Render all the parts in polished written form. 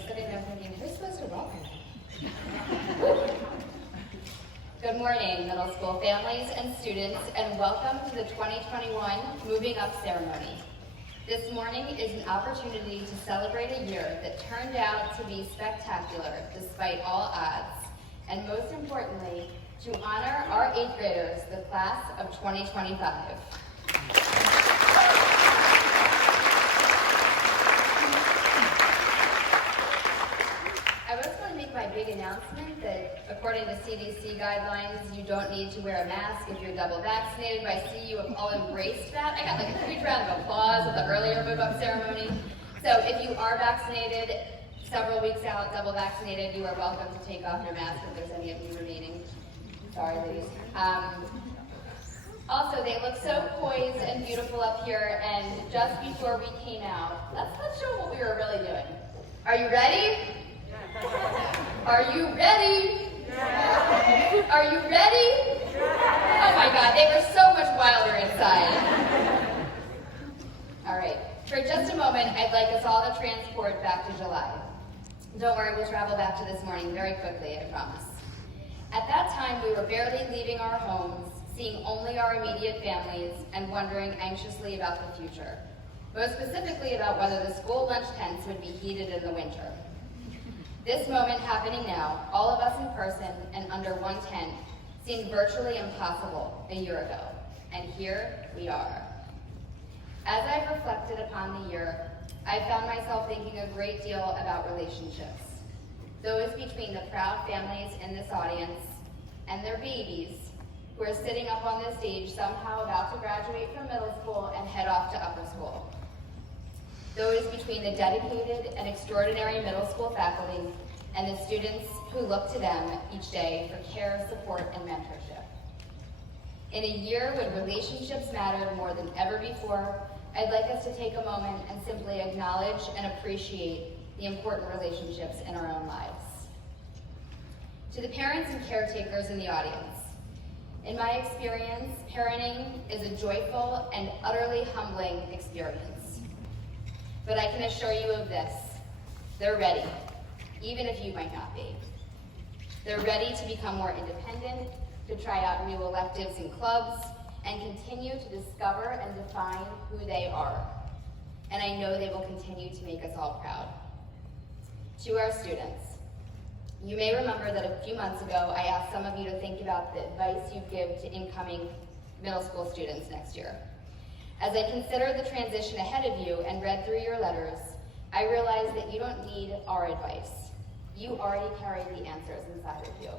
you're sitting there thinking, who's supposed to welcome me? Good morning, middle school families and students, and welcome to the 2021 Moving Up Ceremony. This morning is an opportunity to celebrate a year that turned out to be spectacular despite all odds, and most importantly, to honor our 8th graders, the class of 2025. I was going to make my big announcement that according to CDC guidelines, you don't need to wear a mask if you're double vaccinated, but I see you have all embraced that. I got like a huge round of applause at the earlier move-up ceremony. So if you are vaccinated, several weeks out, double vaccinated, you are welcome to take off your mask if there's any of you remaining. Sorry, ladies. Also, they look so poised and beautiful up here, and just before we came out, let's show what we were really doing. Are you ready? Are you ready? Are you ready? Oh my God, they were so much wilder inside. All right, for just a moment, I'd like us all to transport back to July. Don't worry, we'll travel back to this morning very quickly, I promise. At that time, we were barely leaving our homes, seeing only our immediate families, and wondering anxiously about the future. Most specifically about whether the school lunch tents would be heated in the winter. This moment happening now, all of us in person and under one tent, seemed virtually impossible a year ago, and here we are. As I've reflected upon the year, I found myself thinking a great deal about relationships. Those between the proud families in this audience and their babies who are sitting up on this stage somehow about to graduate from middle school and head off to upper school. Those between the dedicated and extraordinary middle school faculty and the students who look to them each day for care, support, and mentorship. In a year when relationships mattered more than ever before, I'd like us to take a moment and simply acknowledge and appreciate the important relationships in our own lives. To the parents and caretakers in the audience, in my experience, parenting is a joyful and utterly humbling experience. But I can assure you of this, they're ready, even if you might not be. They're ready to become more independent, to try out new electives and clubs, and continue to discover and define who they are. And I know they will continue to make us all proud. To our students, you may remember that a few months ago, I asked some of you to think about the advice you give to incoming middle school students next year. As I considered the transition ahead of you and read through your letters, I realized that you don't need our advice. You already carry the answers inside of you.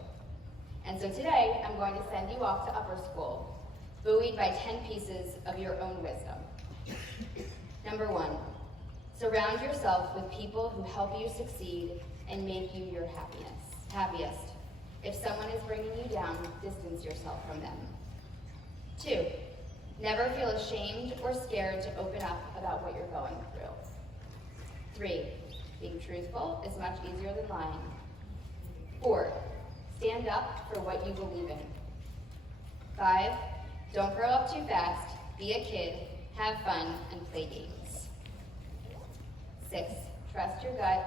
And so today, I'm going to send you off to upper school, buoyed by 10 pieces of your own wisdom. Number 1, surround yourself with people who help you succeed and make you your happiest. If someone is bringing you down, distance yourself from them. 2, never feel ashamed or scared to open up about what you're going through. 3, being truthful is much easier than lying. 4, stand up for what you believe in. 5, don't grow up too fast, be a kid, have fun, and play games. 6, trust your gut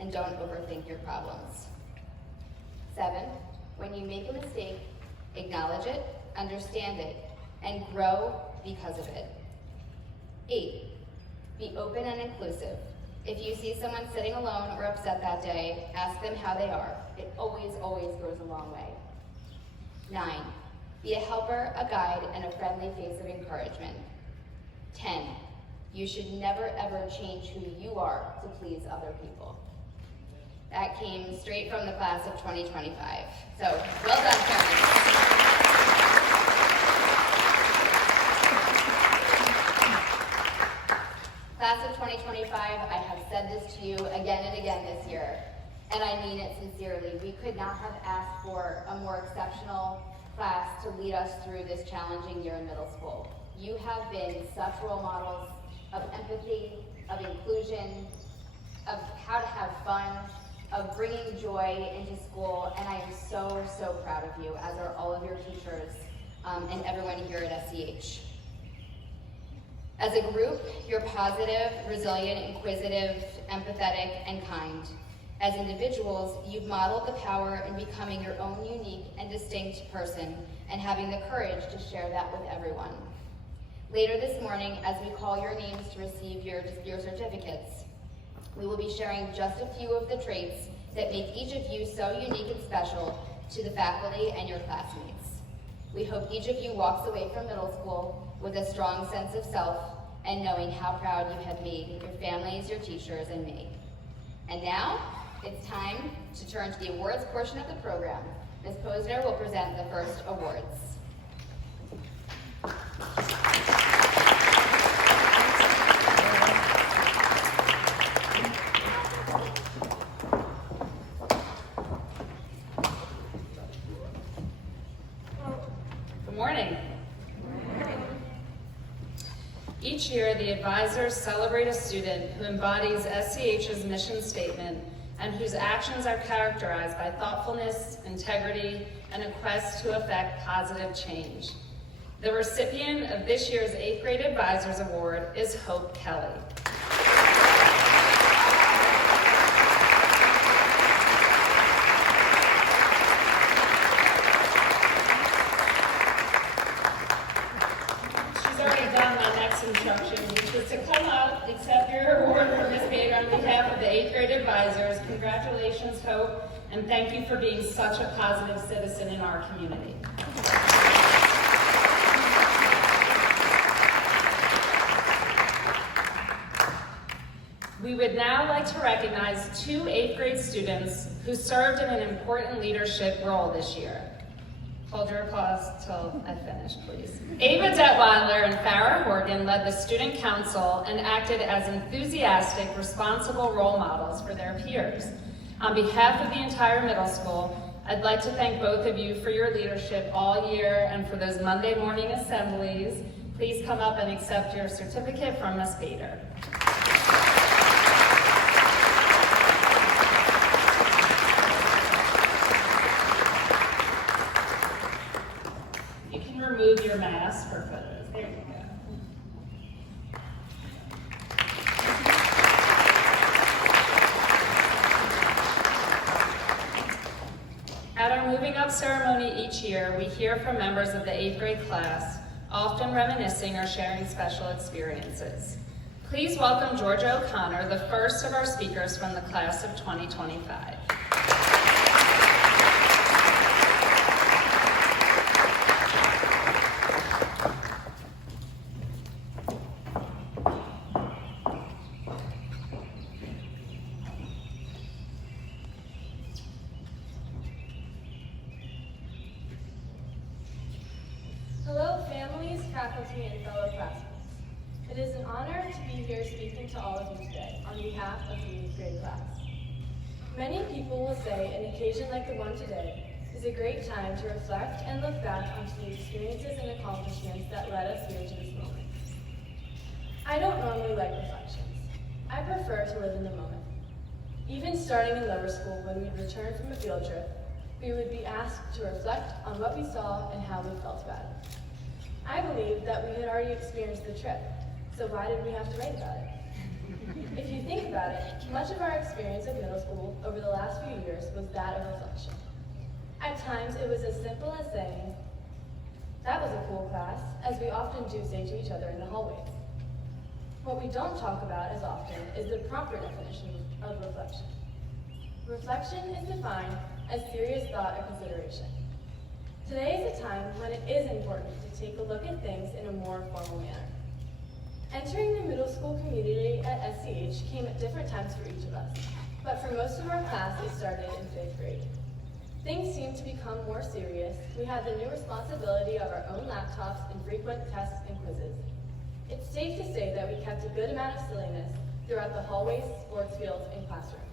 and don't overthink your problems. 7, when you make a mistake, acknowledge it, understand it, and grow because of it. 8, be open and inclusive. If you see someone sitting alone or upset that day, ask them how they are. It always, always goes a long way. 9, be a helper, a guide, and a friendly face of encouragement. 10, you should never ever change who you are to please other people. That came straight from the class of 2025. So, well done, parents. Class of 2025, I have said this to you again and again this year, and I mean it sincerely. We could not have asked for a more exceptional class to lead us through this challenging year in middle school. You have been such role models of empathy, of inclusion, of how to have fun, of bringing joy into school, and I am so, so proud of you, as are all of your teachers and everyone here at SEH. As a group, you're positive, resilient, inquisitive, empathetic, and kind. As individuals, you've modeled the power in becoming your own unique and distinct person and having the courage to share that with everyone. Later this morning, as we call your names to receive your certificates, we will be sharing just a few of the traits that make each of you so unique and special to the faculty and your classmates. We hope each of you walks away from middle school with a strong sense of self and knowing how proud you have made your families, your teachers, and me. And now, it's time to turn to the awards portion of the program. Ms. Posner will present the first awards. Good morning. Each year, the advisors celebrate a student who embodies SCH's mission statement and whose actions are characterized by thoughtfulness, integrity, and a quest to effect positive change. The recipient of this year's 8th grade Advisors Award is Hope Kelly. She's already done my next instruction, which was to come up, accept your award for Ms. Bader on behalf of the 8th grade advisors. Congratulations, Hope, and thank you for being such a positive citizen in our community. We would now like to recognize 2 8th grade students who served in an important leadership role this year. Hold your applause till I finish, please. Ava Detweiler and Farrah Horgan led the student council and acted as enthusiastic, responsible role models for their peers. On behalf of the entire middle school, I'd like to thank both of you for your leadership all year and for those Monday morning assemblies. Please come up and accept your certificate from Ms. Bader. Remove your mask for photos. There you go. At our Moving Up ceremony each year, we hear from members of the 8th grade class, often reminiscing or sharing special experiences. Please welcome Georgia O'Connor, the first of our speakers from the class of 2025. Hello, families, faculty, and fellow classmates. It is an honor to be here speaking to all of you today on behalf of the 8th grade class. Many people will say an occasion like the one today is a great time to reflect and look back onto the experiences and accomplishments that led us here to this moment. I don't normally like reflections. I prefer to live in the moment. Even starting in lower school, when we'd return from a field trip, we would be asked to reflect on what we saw and how we felt about it. I believed that we had already experienced the trip, so why did we have to write about it? If you think about it, much of our experience of middle school over the last few years was that of reflection. At times, it was as simple as saying, "That was a cool class," as we often do say to each other in the hallways. What we don't talk about as often is the proper definition of reflection. Reflection is defined as serious thought or consideration. Today is a time when it is important to take a look at things in a more formal manner. Entering the middle school community at SCH came at different times for each of us, but for most of our class, it started in 5th grade. Things seemed to become more serious. We had the new responsibility of our own laptops and frequent tests and quizzes. It's safe to say that we kept a good amount of silliness throughout the hallways, sports fields, and classrooms.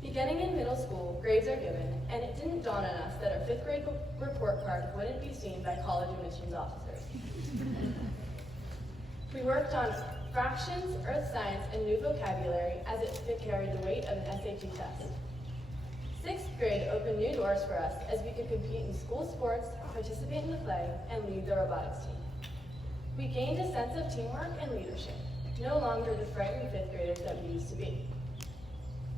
Beginning in middle school, grades are given, and it didn't dawn on us that our 5th grade report card wouldn't be seen by college admissions officers. We worked on fractions, earth science, and new vocabulary as it carried the weight of an SAT test. 6th grade opened new doors for us as we could compete in school sports, participate in the play, and lead the robotics team. We gained a sense of teamwork and leadership. no longer the frightened fifth graders that we used to be.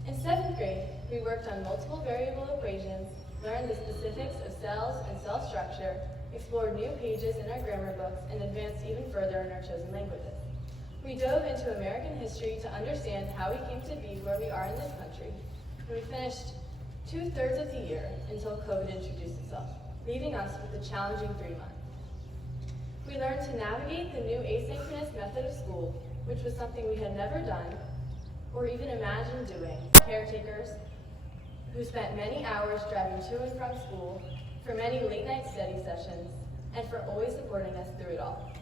In seventh grade, we worked on multiple variable equations, learned the specifics of cells and cell structure, explored new pages in our grammar books, and advanced even further in our chosen languages. We dove into American history to understand how we came to be where we are in this country, and we finished 2/3 of the year until COVID introduced itself, leaving us with a challenging 3 months. We learned to navigate the new asynchronous method of school, which was something we had never done or even imagined doing. Caretakers who spent many hours driving to and from school, for many late-night study sessions, and for always supporting us through it all.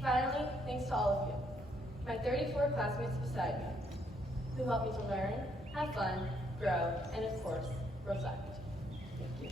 Finally, thanks to all of you, my 34 classmates beside me, who helped me to learn, have fun, grow, and of course, reflect. Thank you.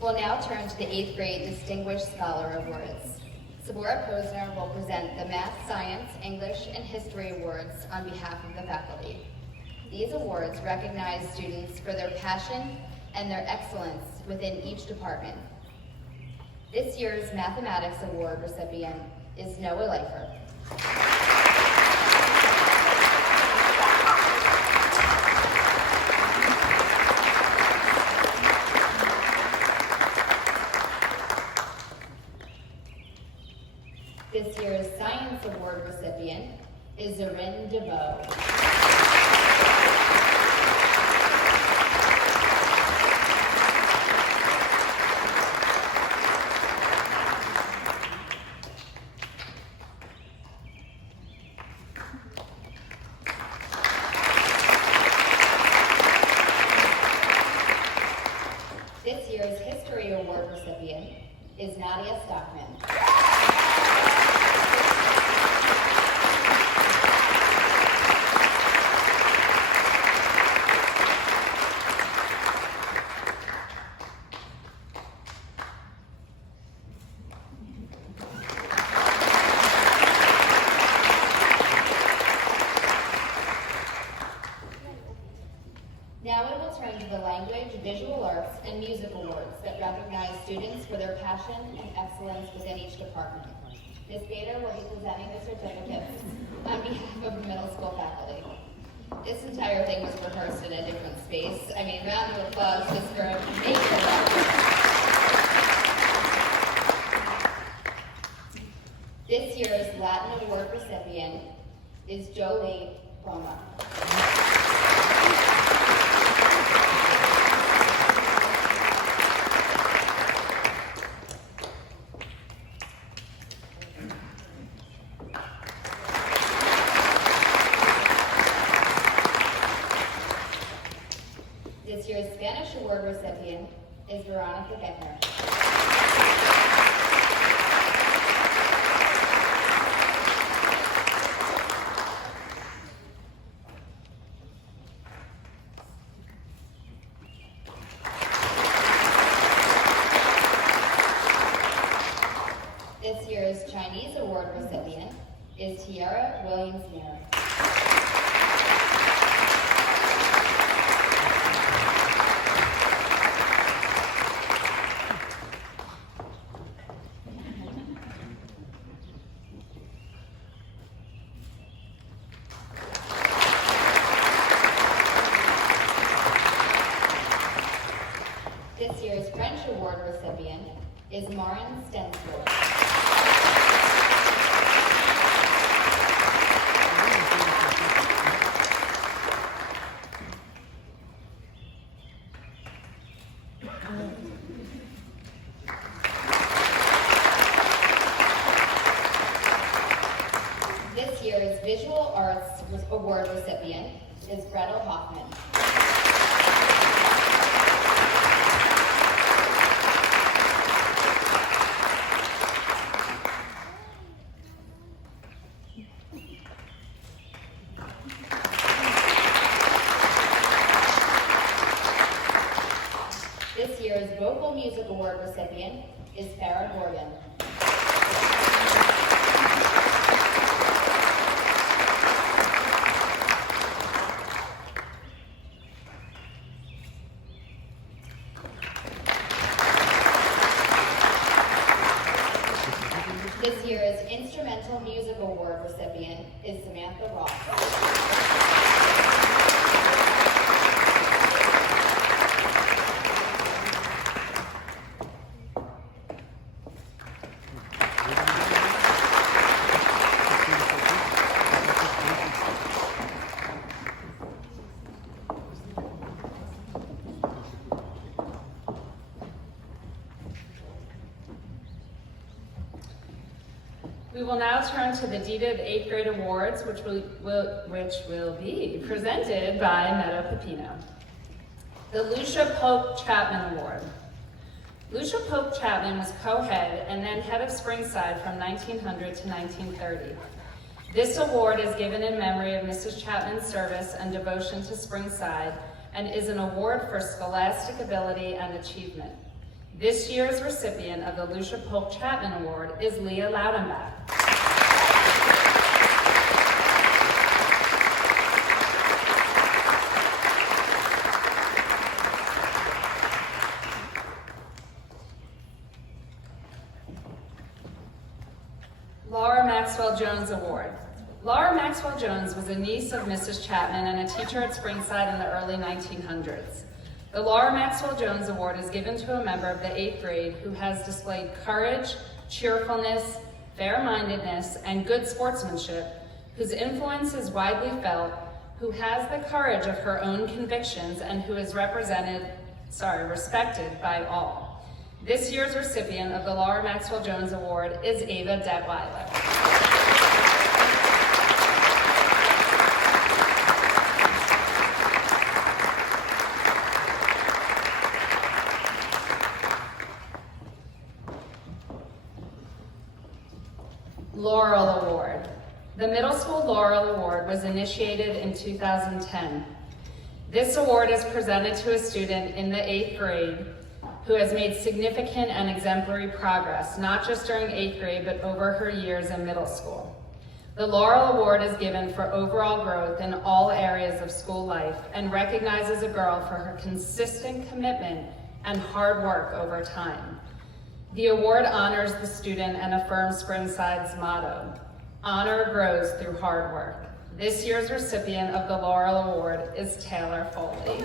We'll now turn to the 8th grade Distinguished Scholar Awards. Sabora Posner will present the Math, Science, English, and History Awards on behalf of the faculty. These awards recognize students for their passion and their excellence within each department. This year's Mathematics Award recipient is Noah Leifer. This year's Science Award recipient is Zorin DeVoe. This year's History Award recipient is Nadia Stockman. Now we will turn to the Language, Visual Arts, and Music Awards that recognize students for their passion and excellence within each department. Ms. Bader will be presenting the certificates on behalf of the middle school faculty. This entire thing was rehearsed in a different space. I mean, round of applause just for making it up. This year's Latin Award recipient is Jolie Roma. This year's Spanish Award recipient is Veronica Gettner. This year's Chinese Award recipient is Tiara Williams-Muir. This year's French Award recipient is Marin Stensler. This year's Visual Arts Award recipient is Gretel Hoffman. This year's Vocal Music Award recipient is Farrah Morgan. This year's Instrumental Music Award recipient is Samantha Ross. We will now turn to the deeded 8th grade awards, which will be presented by Meadow Pepino. The Lucia Pope Chapman Award. Lucia Pope Chapman was co-head and then head of Springside from 1900 to 1930. This award is given in memory of Mrs. Chapman's service and devotion to Springside and is an award for scholastic ability and achievement. This year's recipient of the Lucia Pope Chapman Award is Leah Loudenbach. Laura Maxwell Jones Award. Laura Maxwell Jones was a niece of Mrs. Chapman and a teacher at Springside in the early 1900s. The Laura Maxwell Jones Award is given to a member of the 8th grade who has displayed courage, cheerfulness, fair-mindedness, and good sportsmanship, whose influence is widely felt, who has the courage of her own convictions, and who is respected by all. This year's recipient of the Laura Maxwell Jones Award is Ava Detweiler. Laurel Award. The Middle School Laurel Award was initiated in 2010. This award is presented to a student in the 8th grade who has made significant and exemplary progress, not just during 8th grade, but over her years in middle school. The Laurel Award is given for overall growth in all areas of school life and recognizes a girl for her consistent commitment and hard work over time. The award honors the student and affirms Springside's motto, honor grows through hard work. This year's recipient of the Laurel Award is Taylor Foley.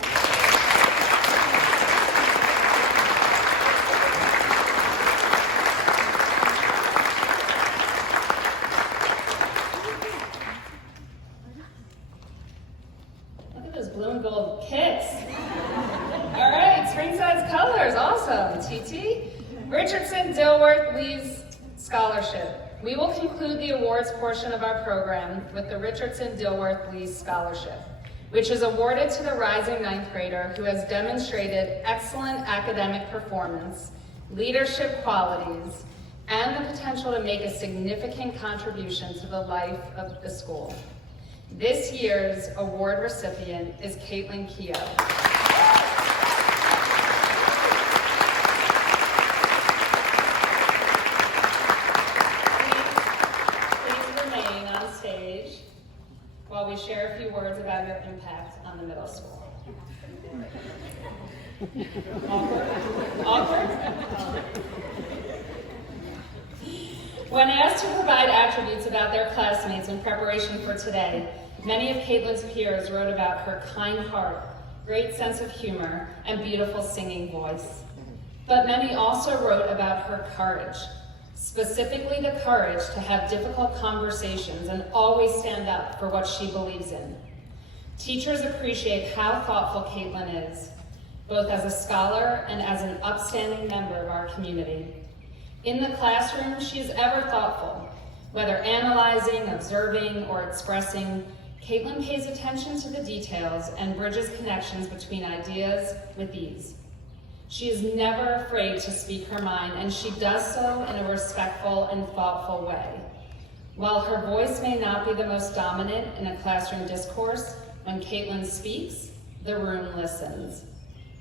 Look at those blue and gold kits. All right, Springside's colors, awesome. TT. Richardson Dilworth Lee's Scholarship. We will conclude the awards portion of our program with the Richardson Dilworth Lee Scholarship, which is awarded to the rising 9th grader who has demonstrated excellent academic performance, leadership qualities, and the potential to make a significant contribution to the life of the school. This year's award recipient is Caitlin Keogh. While we share a few words about your impact on the middle school. Awkward? When asked to provide attributes about their classmates in preparation for today, many of Caitlin's peers wrote about her kind heart, great sense of humor, and beautiful singing voice. But many also wrote about her courage, specifically the courage to have difficult conversations and always stand up for what she believes in. Teachers appreciate how thoughtful Caitlin is, both as a scholar and as an upstanding member of our community. In the classroom, she is ever thoughtful. Whether analyzing, observing, or expressing, Caitlin pays attention to the details and bridges connections between ideas with ease. She is never afraid to speak her mind, and she does so in a respectful and thoughtful way. While her voice may not be the most dominant in a classroom discourse, when Caitlin speaks, the room listens.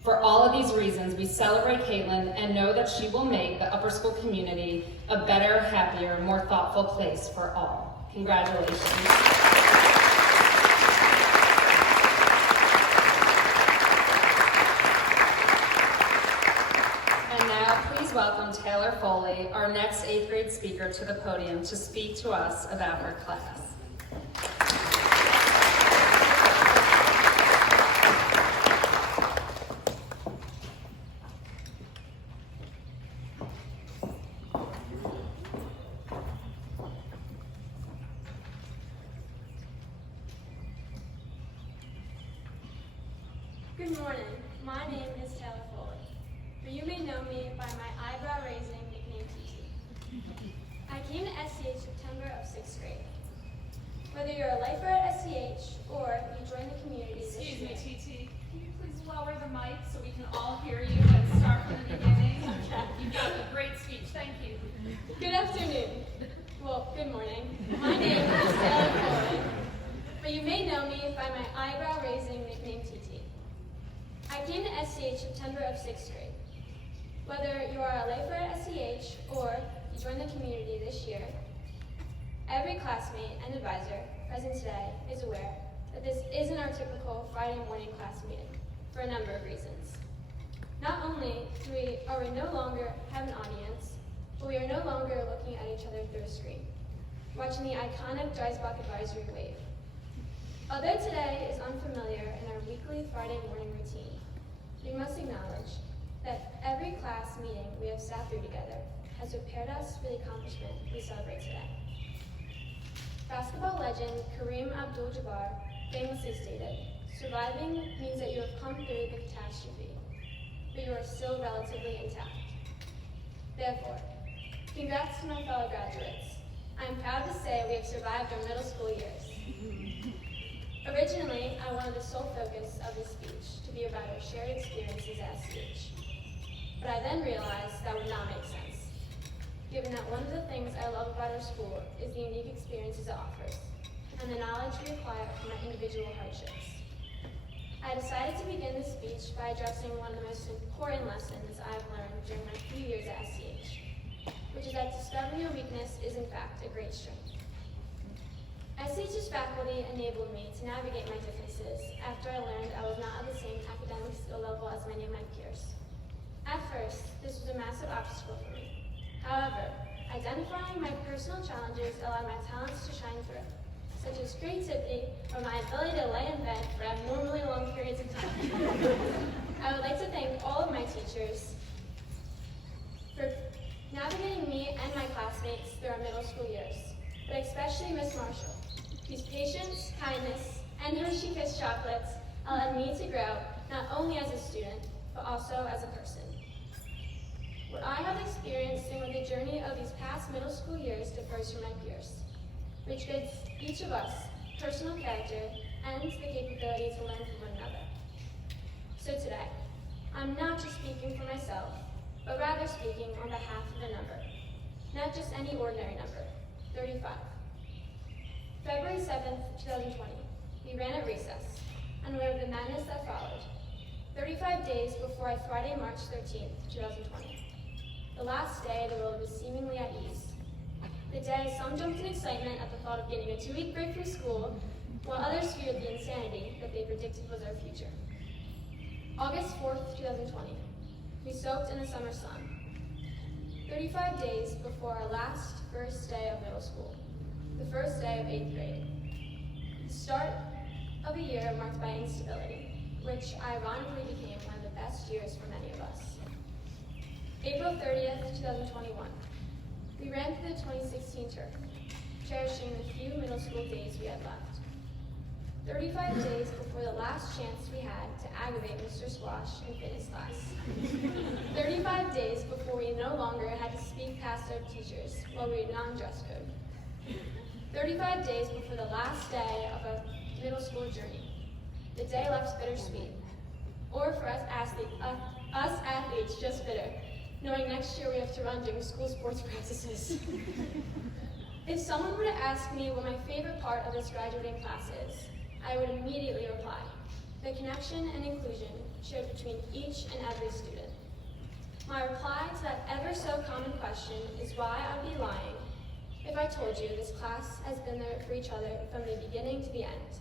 For all of these reasons, we celebrate Caitlin and know that she will make the upper school community a better, happier, more thoughtful place for all. Congratulations. And now, please welcome Taylor Foley, our next 8th grade speaker, to the podium to speak to us about her class. Good morning. My name is Taylor Foley, but you may know me by my eyebrow-raising nickname TT. I came to SCH September of 6th grade. Whether you're a lifer at SCH or you join the community this year. Excuse me, TT. Can you please lower the mic so we can all hear you and start from the beginning? You've got a great speech. Thank you. Good afternoon. Well, good morning. My name is Taylor Foley, but you may know me by my eyebrow-raising nickname TT. I came to SCH September of 6th grade. Whether you are a lifer at SCH or you join the community this year, every classmate and advisor present today is aware that this isn't our typical Friday morning class meeting for a number of reasons. Not only are we no longer have an audience, but we are no longer looking at each other through a screen, watching the iconic Dreisbach advisory wave. Although today is unfamiliar in our weekly Friday morning routine, we must acknowledge that every class meeting we have sat through together has prepared us for the accomplishment we celebrate today. Basketball legend Kareem Abdul-Jabbar famously stated, "Surviving means that you have come through the catastrophe, but you are still relatively intact." Therefore, congrats to my fellow graduates. I am proud to say we have survived our middle school years. Originally, I wanted the sole focus of this speech to be about our shared experiences at SCH. But I then realized that would not make sense, given that one of the things I love about our school is the unique experiences it offers, and the knowledge we acquire from our individual hardships. I decided to begin this speech by addressing one of the most important lessons I've learned during my few years at SCH, which is that discovering your weakness is in fact a great strength. SCH's faculty enabled me to navigate my differences after I learned I was not at the same academic skill level as many of my peers. At first, this was a massive obstacle for me. However, identifying my personal challenges allowed my talents to shine through, such as creativity or my ability to lay in bed for abnormally long periods of time. I would like to thank all of my teachers for navigating me and my classmates through our middle school years, but especially Miss Marshall, whose patience, kindness, and Hershey Kiss chocolates allowed me to grow not only as a student, but also as a person. What I have experienced in the journey of these past middle school years differs from my peers, which gives each of us personal character and the capability to learn from one another. So today, I'm not just speaking for myself, but rather speaking on behalf of a number, not just any ordinary number, 35. February 7th, 2020, we ran at recess, unaware of the madness that followed. 35 days before a Friday, March 13th, 2020. The last day the world was seemingly at ease. The day some jumped in excitement at the thought of getting a 2-week break from school, while others feared the insanity that they predicted was our future. August 4th, 2020. We soaked in the summer sun. 35 days before our first day of middle school. The first day of 8th grade. The start of a year marked by instability, which ironically became one of the best years for many of us. April 30th, 2021. We ran through the 2016 turf, cherishing the few middle school days we had left. 35 days before the last chance we had to aggravate Mr. Squash in fitness class. 35 days before we no longer had to speak past our teachers while we had non-dress code. 35 days before the last day of our middle school journey. The day left bittersweet. Or for us athletes, just bitter, knowing next year we have to run during school sports practices. If someone were to ask me what my favorite part of this graduating class is, I would immediately reply, the connection and inclusion shared between each and every student. My reply to that ever so common question is why I'd be lying if I told you this class has been there for each other from the beginning to the end.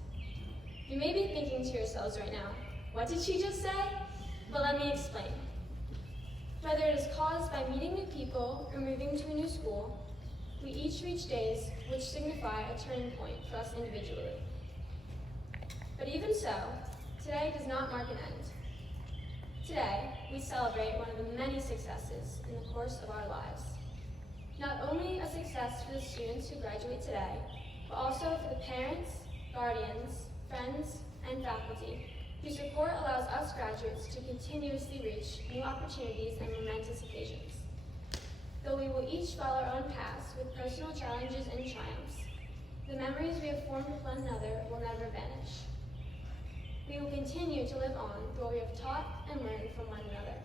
You may be thinking to yourselves right now, what did she just say? Well, let me explain. Whether it is caused by meeting new people or moving to a new school, we each reach days which signify a turning point for us individually. But even so, today does not mark an end. Today, we celebrate one of the many successes in the course of our lives. Not only a success for the students who graduate today, but also for the parents, guardians, friends, and faculty whose support allows us graduates to continuously reach new opportunities and momentous occasions. Though we will each follow our own paths with personal challenges and triumphs, the memories we have formed with one another will never vanish. We will continue to live on through what we have taught and learned from one another.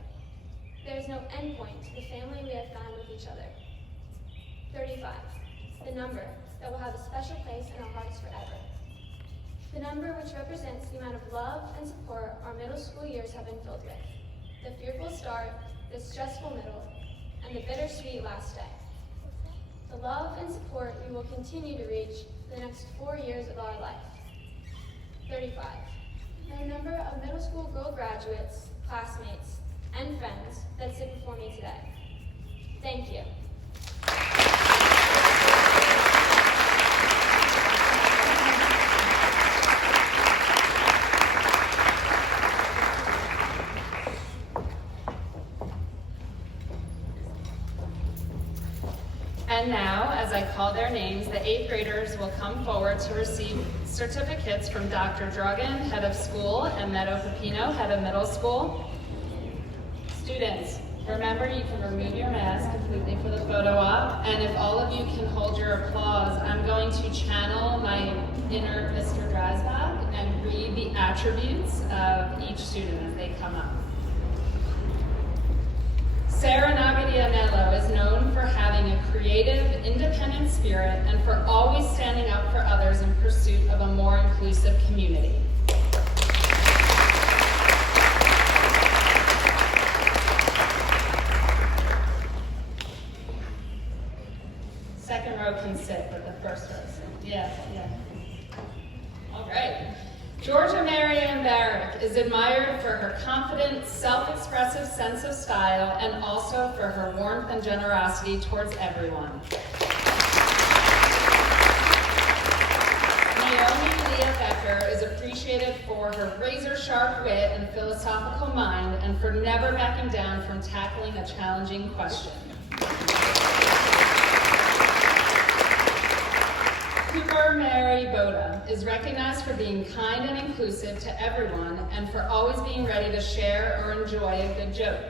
There is no end point to the family we have found with each other. 35, the number that will have a special place in our hearts forever. The number which represents the amount of love and support our middle school years have been filled with. The fearful start, the stressful middle, and the bittersweet last day. The love and support we will continue to reach for the next 4 years of our life. 35. And the number of middle school girl graduates, classmates, and friends that sit before me today. Thank you. And now, as I call their names, the 8th graders will come forward to receive certificates from Dr. Drugan, head of school, and Meadow Pepino, head of middle school. Students, remember you can remove your mask completely for the photo op, and if all of you can hold your applause, I'm going to channel my inner Mr. Dreisbach and read the attributes of each student as they come up. Sarah Nagadianello is known for having a creative, independent spirit and for always standing up for others in pursuit of a more inclusive community. Second row can sit, but the first row sit. Yeah. All right. Georgia Marianne Barrick is admired for her confident, self-expressive sense of style and also for her warmth and generosity towards everyone. Naomi Leah Becker is appreciated for her razor-sharp wit and philosophical mind and for never backing down from tackling a challenging question. Cooper Mary Boda is recognized for being kind and inclusive to everyone and for always being ready to share or enjoy a good joke.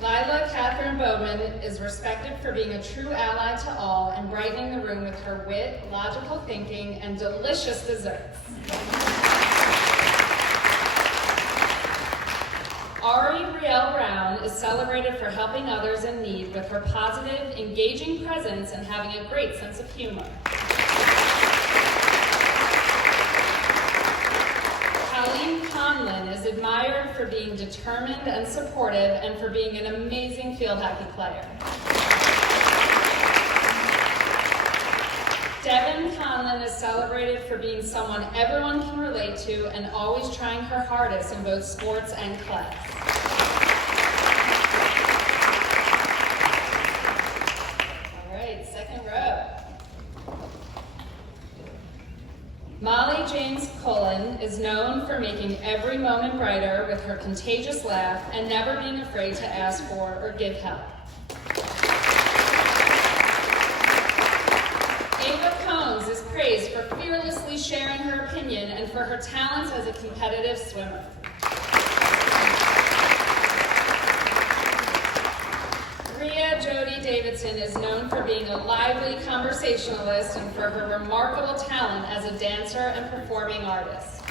Lila Catherine Bowman is respected for being a true ally to all and brightening the room with her wit, logical thinking, and delicious desserts. Ari Brielle Brown is celebrated for helping others in need with her positive, engaging presence and having a great sense of humor. Colleen Conlin is admired for being determined and supportive and for being an amazing field hockey player. Devin Conlin is celebrated for being someone everyone can relate to and always trying her hardest in both sports and class. All right, second row. Molly James Cullen is known for making every moment brighter with her contagious laugh and never being afraid to ask for or give help. Is praised for fearlessly sharing her opinion and for her talents as a competitive swimmer. Rhea Jody Davidson is known for being a lively conversationalist and for her remarkable talent as a dancer and performing artist.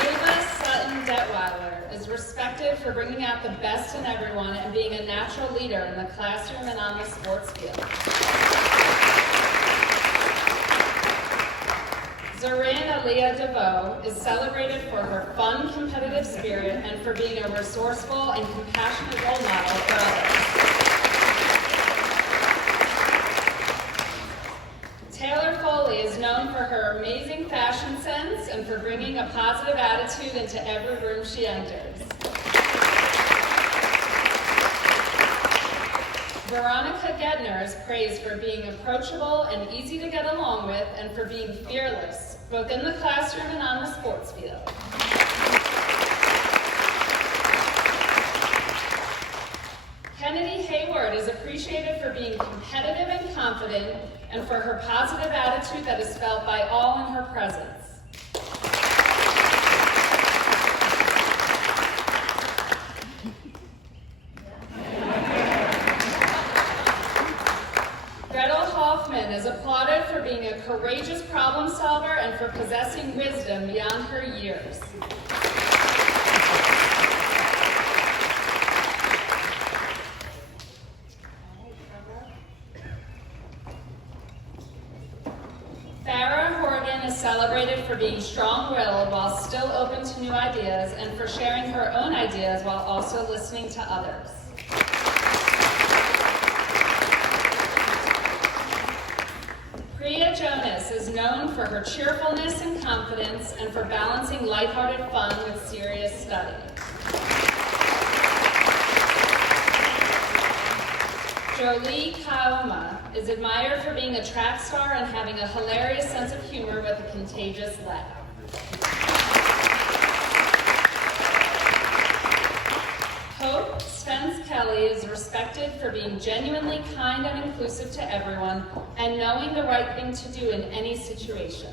Ava Sutton Detweiler is respected for bringing out the best in everyone and being a natural leader in the classroom and on the sports field. Zorin Aliyah DeVoe is celebrated for her fun, competitive spirit and for being a resourceful and compassionate role model for others. Taylor Foley is known for her amazing fashion sense and for bringing a positive attitude into every room she enters. Veronica Gedner is praised for being approachable and easy to get along with and for being fearless, both in the classroom and on the sports field. Kennedy Hayward is appreciated for being competitive and confident and for her positive attitude that is felt by all in her presence. Is applauded for being a courageous problem solver and for possessing wisdom beyond her years. Farrah Horgan is celebrated for being strong-willed while still open to new ideas and for sharing her own ideas while also listening to others. Priya Jonas is known for her cheerfulness and confidence and for balancing lighthearted fun with serious study. Jolie Kauma is admired for being a track star and having a hilarious sense of humor with a contagious laugh. Hope Spence Kelly is respected for being genuinely kind and inclusive to everyone and knowing the right thing to do in any situation.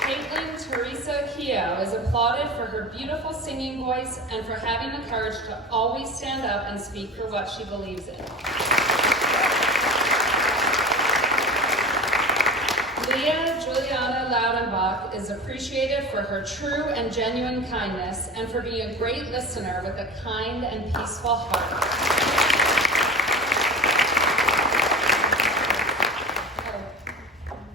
Caitlin Teresa Keogh is applauded for her beautiful singing voice and for having the courage to always stand up and speak for what she believes in. Leah Juliana Laudenbach is appreciated for her true and genuine kindness and for being a great listener with a kind and peaceful heart.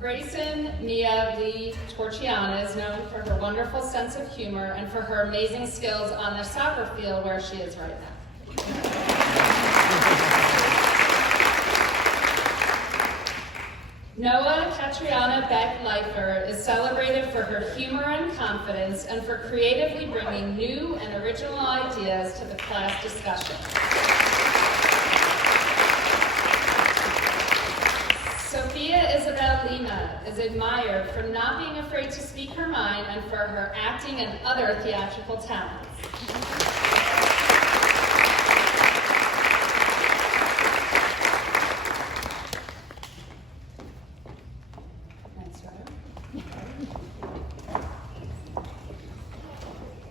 Grayson Nia Lee Torchiana is known for her wonderful sense of humor and for her amazing skills on the soccer field where she is right now. Noah Catriona Beck-Leifer is celebrated for her humor and confidence and for creatively bringing new and original ideas to the class discussion. Sophia Isabel Lima is admired for not being afraid to speak her mind and for her acting and other theatrical talents.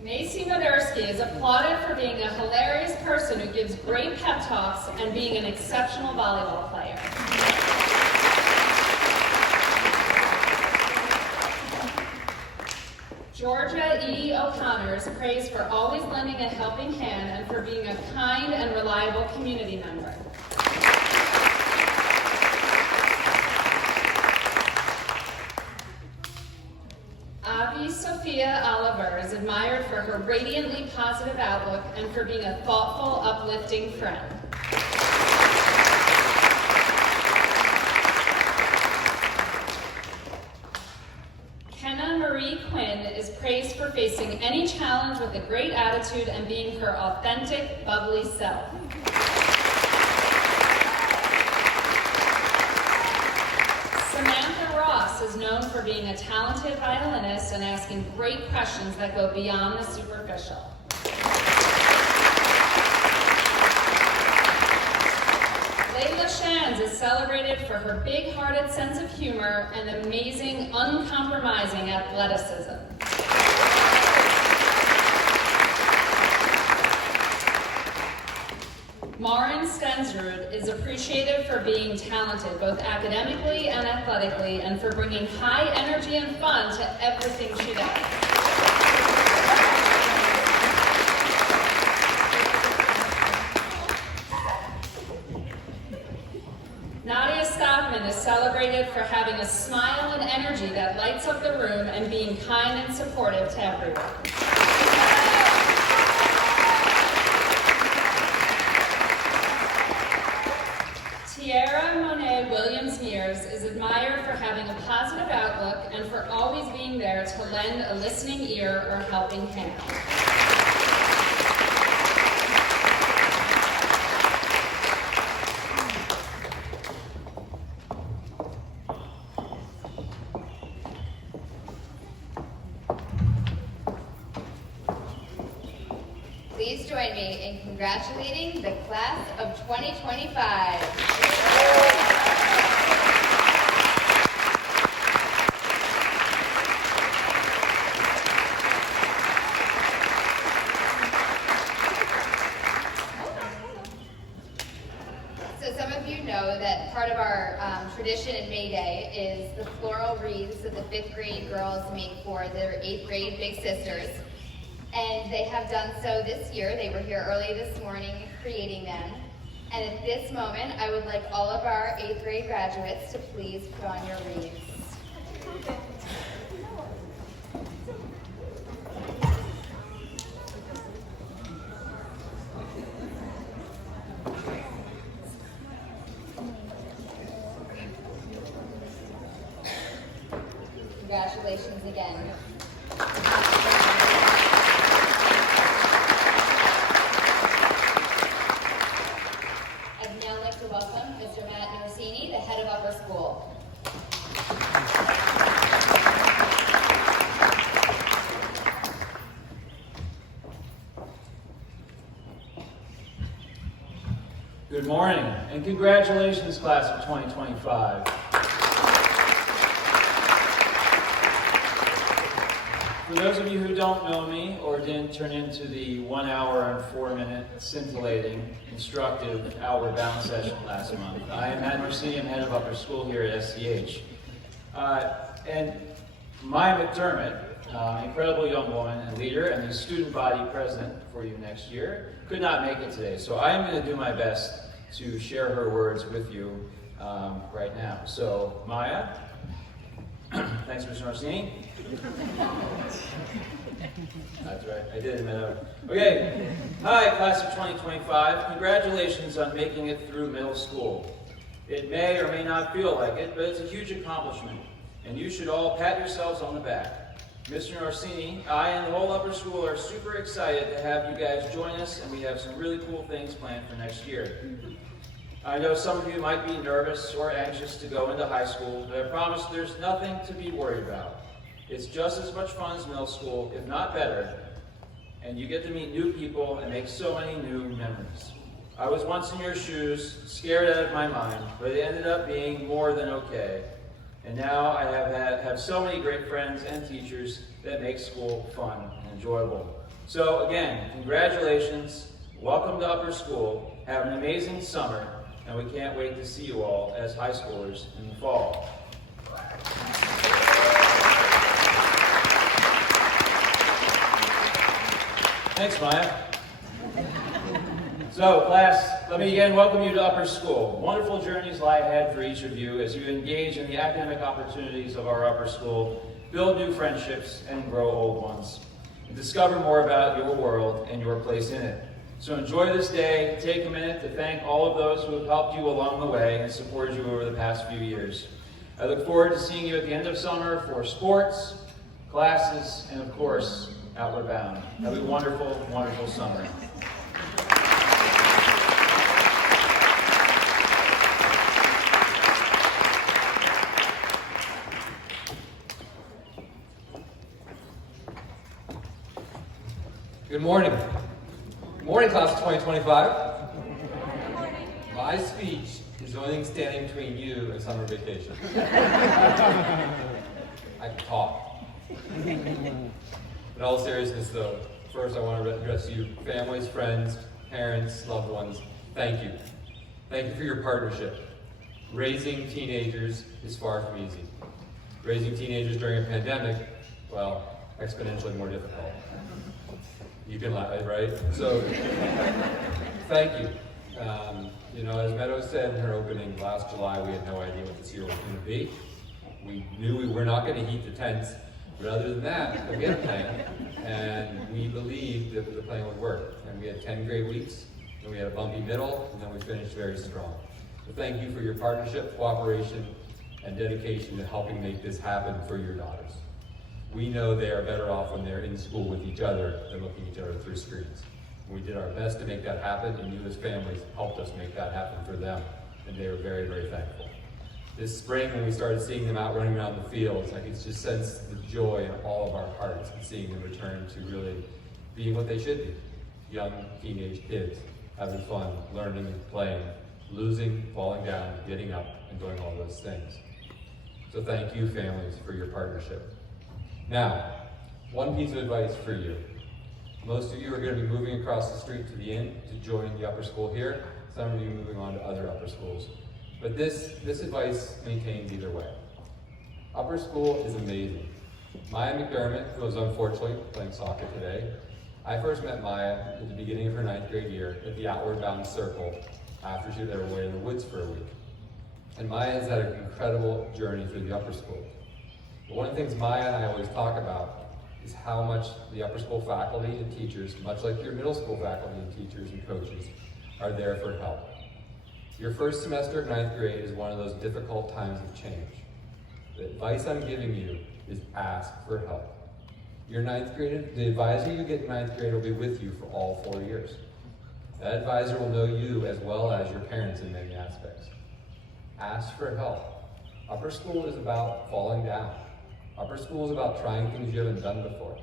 Macy Modersky is applauded for being a hilarious person who gives great pep talks and being an exceptional volleyball player. Georgia E. O'Connor is praised for always lending a helping hand and for being a kind and reliable community member. Avi Sophia Oliver is admired for her radiantly positive outlook and for being a thoughtful, uplifting friend. Kenna Marie Quinn is praised for facing any challenge with a great attitude and being her authentic, bubbly self. Samantha Ross is known for being a talented violinist and asking great questions that go beyond the superficial. Layla Shands is celebrated for her big-hearted sense of humor and amazing, uncompromising athleticism. Maren Stensrud is appreciated for being talented both academically and athletically and for bringing high energy and fun to everything she does. Nadia for having a smile and energy that lights up the room and being kind and supportive to everyone. Tiara Monet Williams-Mears is admired for having a positive outlook and for always being there to lend a listening ear or helping hand. Please join me in congratulating the class of 2025. So some of you know that part of our tradition in May Day is the floral wreaths that the 5th grade girls make for their 8th grade big sisters. And they have done so this year. They were here early this morning creating them. And at this moment, I would like all of our 8th grade graduates to please put on your wreaths. Congratulations again. I'd now like to welcome Mr. Matt Norsini, the head of Upper School. Good morning, and congratulations, class of 2025. For those of you who don't know me or didn't turn into the 1 hour and 4 minute scintillating, instructive Outward Bound session last month, I am Matt Norsini, I'm head of Upper School here at SCH. And Maya McDermott, incredible young woman and leader, and the student body president for you next year, could not make it today. So I am going to do my best to share her words with you right now. So Maya, thanks, Mr. Norsini. That's right, I did admit it. Okay, hi, class of 2025. Congratulations on making it through middle school. It may or may not feel like it, but it's a huge accomplishment, and you should all pat yourselves on the back. Mr. Norsini, I and the whole upper school are super excited to have you guys join us, and we have some really cool things planned for next year. I know some of you might be nervous or anxious to go into high school, but I promise there's nothing to be worried about. It's just as much fun as middle school, if not better, and you get to meet new people and make so many new memories. I was once in your shoes, scared out of my mind, but it ended up being more than okay. And now I have so many great friends and teachers that make school fun and enjoyable. So again, congratulations, welcome to Upper School, have an amazing summer, and we can't wait to see you all as high schoolers in the fall. Thanks, Maya. So, class, let me again welcome you to Upper School. Wonderful journeys lie ahead for each of you as you engage in the academic opportunities of our Upper School, build new friendships, and grow old ones, and discover more about your world and your place in it. So enjoy this day, take a minute to thank all of those who have helped you along the way and supported you over the past few years. I look forward to seeing you at the end of summer for sports, classes, and of course, Outward Bound. Have a wonderful, wonderful summer. Good morning. Good morning, class of 2025. My speech is the only thing standing between you and summer vacation. I can talk. In all seriousness, though, first I want to address you, families, friends, parents, loved ones. Thank you. Thank you for your partnership. Raising teenagers is far from easy. Raising teenagers during a pandemic, well, exponentially more difficult. You can laugh, right? So, thank you. As Meadows said in her opening last July, we had no idea what this year was going to be. We knew we were not going to heat the tents, but other than that, we had a plan, and we believed that the plan would work. And we had 10 great weeks, and we had a bumpy middle, and then we finished very strong. So thank you for your partnership, cooperation, and dedication to helping make this happen for your daughters. We know they are better off when they're in school with each other than looking at each other through screens. We did our best to make that happen, and you as families helped us make that happen for them, and they were very, very thankful. This spring, when we started seeing them out running around the fields, I could just sense the joy in all of our hearts in seeing them return to really being what they should be. Young teenage kids, having fun, learning and playing, losing, falling down, getting up, and doing all those things. So thank you, families, for your partnership. Now, one piece of advice for you. Most of you are going to be moving across the street to the inn to join the upper school here. Some of you moving on to other upper schools. But this advice maintains either way. Upper school is amazing. Maya McDermott, who was unfortunately playing soccer today, I first met Maya at the beginning of her 9th grade year at the Outward Bound Circle after she was away in the woods for a week. And Maya has had an incredible journey through the upper school. But one of the things Maya and I always talk about is how much the upper school faculty and teachers, much like your middle school faculty and teachers and coaches, are there for help. Your first semester of 9th grade is one of those difficult times of change. The advice I'm giving you is ask for help. Your 9th grade, the advisor you get in 9th grade will be with you for all 4 years. That advisor will know you as well as your parents in many aspects. Ask for help. Upper school is about falling down. Upper school is about trying things you haven't done before.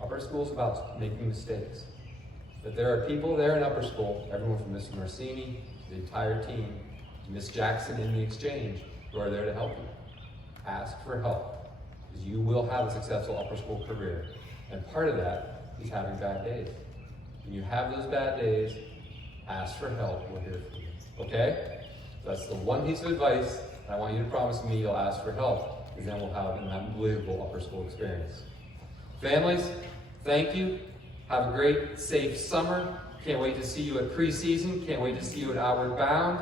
Upper school is about making mistakes. But there are people there in upper school, everyone from Mr. Marsini, the entire team, to Miss Jackson in the exchange, who are there to help you. Ask for help, because you will have a successful upper school career. And part of that is having bad days. When you have those bad days, ask for help. We're here for you. Okay? That's the one piece of advice, and I want you to promise me you'll ask for help, because then we'll have an unbelievable upper school experience. Families, thank you. Have a great, safe summer. Can't wait to see you at preseason. Can't wait to see you at Outward Bound.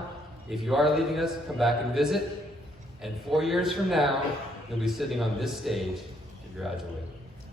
If you are leaving us, come back and visit. And 4 years from now, you'll be sitting on this stage to graduate.